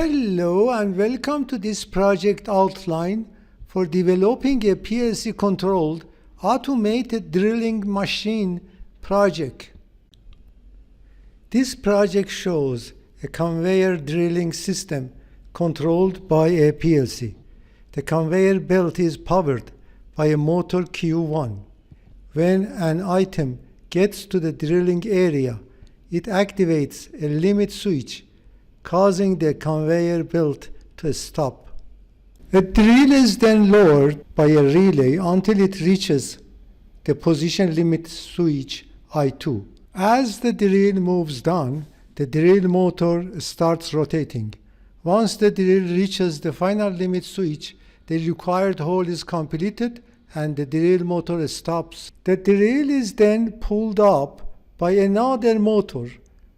Hello and welcome to this project outline for developing a PLC-controlled automated drilling machine project. This project shows a conveyor drilling system controlled by a PLC. The conveyor belt is powered by a motor Q1. When an item gets to the drilling area, it activates a limit switch, causing the conveyor belt to stop. A drill is then lowered by a relay until it reaches the position limit switch I2. As the drill moves down, the drill motor starts rotating. Once the drill reaches the final limit switch, the required hole is completed and the drill motor stops. The drill is then pulled up by another motor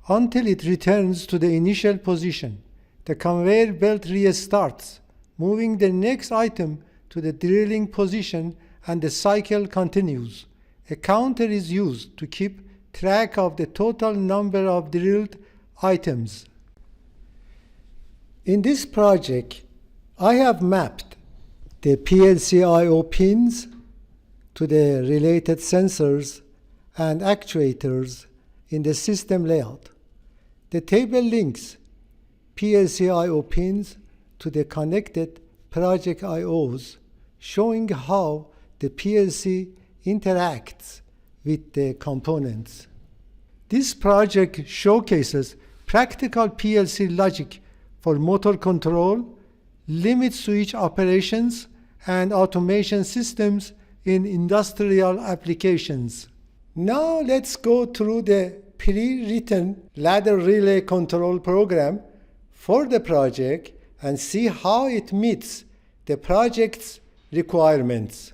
until it returns to the initial position. The conveyor belt restarts, moving the next item to the drilling position, and the cycle continues. A counter is used to keep track of the total number of drilled items. In this project, I have mapped the PLC I/O pins to the related sensors and actuators in the system layout. The table links PLC I/O pins to the connected project I/Os, showing how the PLC interacts with the components. This project showcases practical PLC logic for motor control, limit switch operations, and automation systems in industrial applications. Now let's go through the pre-written ladder relay control program for the project and see how it meets the project's requirements.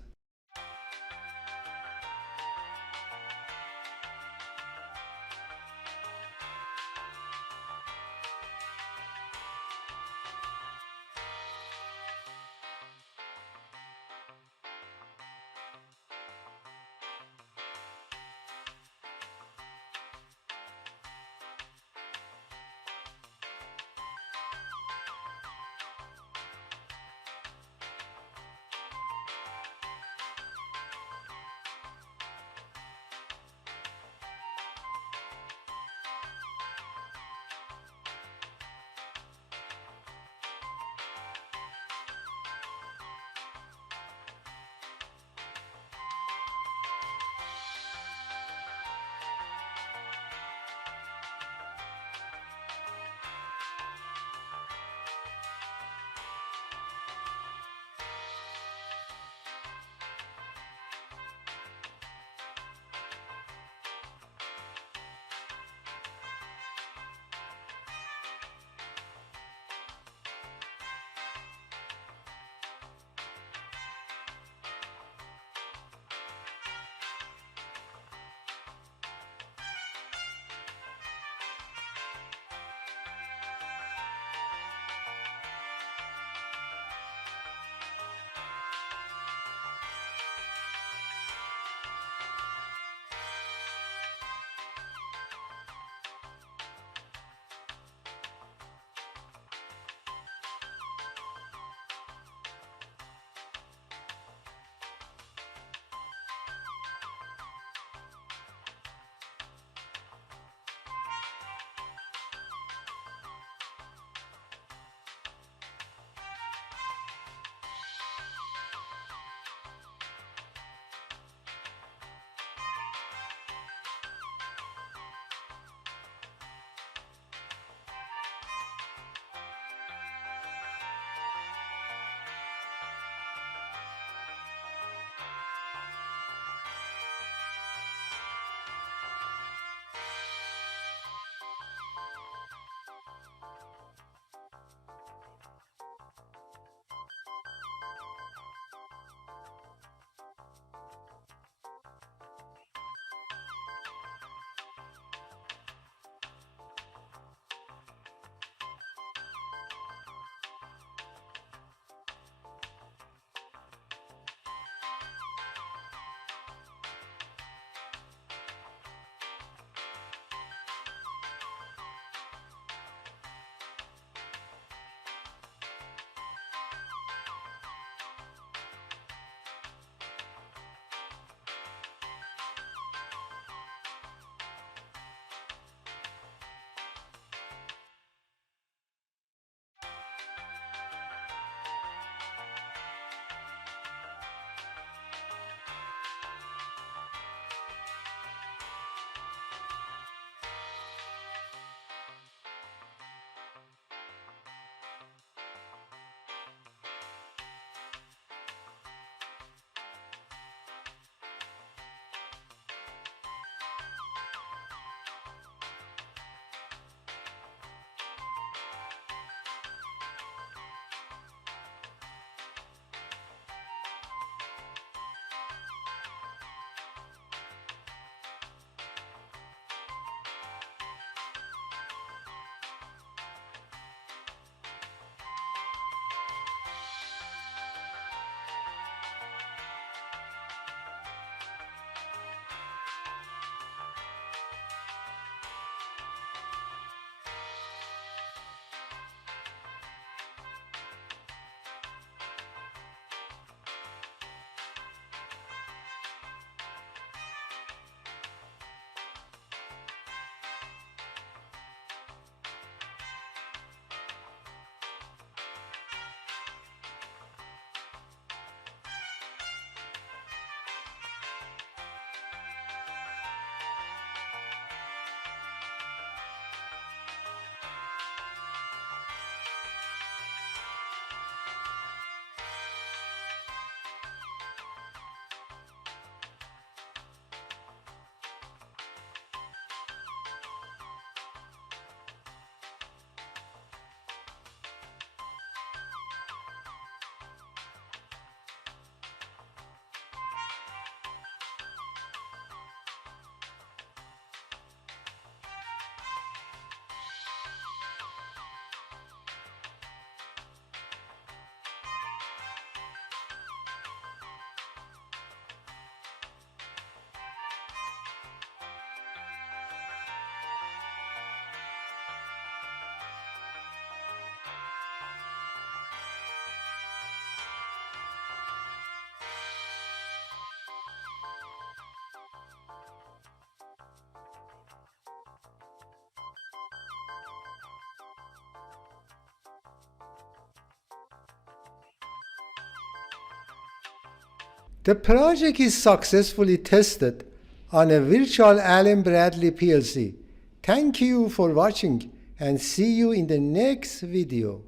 The project is successfully tested on a virtual Allen Bradley PLC. Thank you for watching and see you in the next video.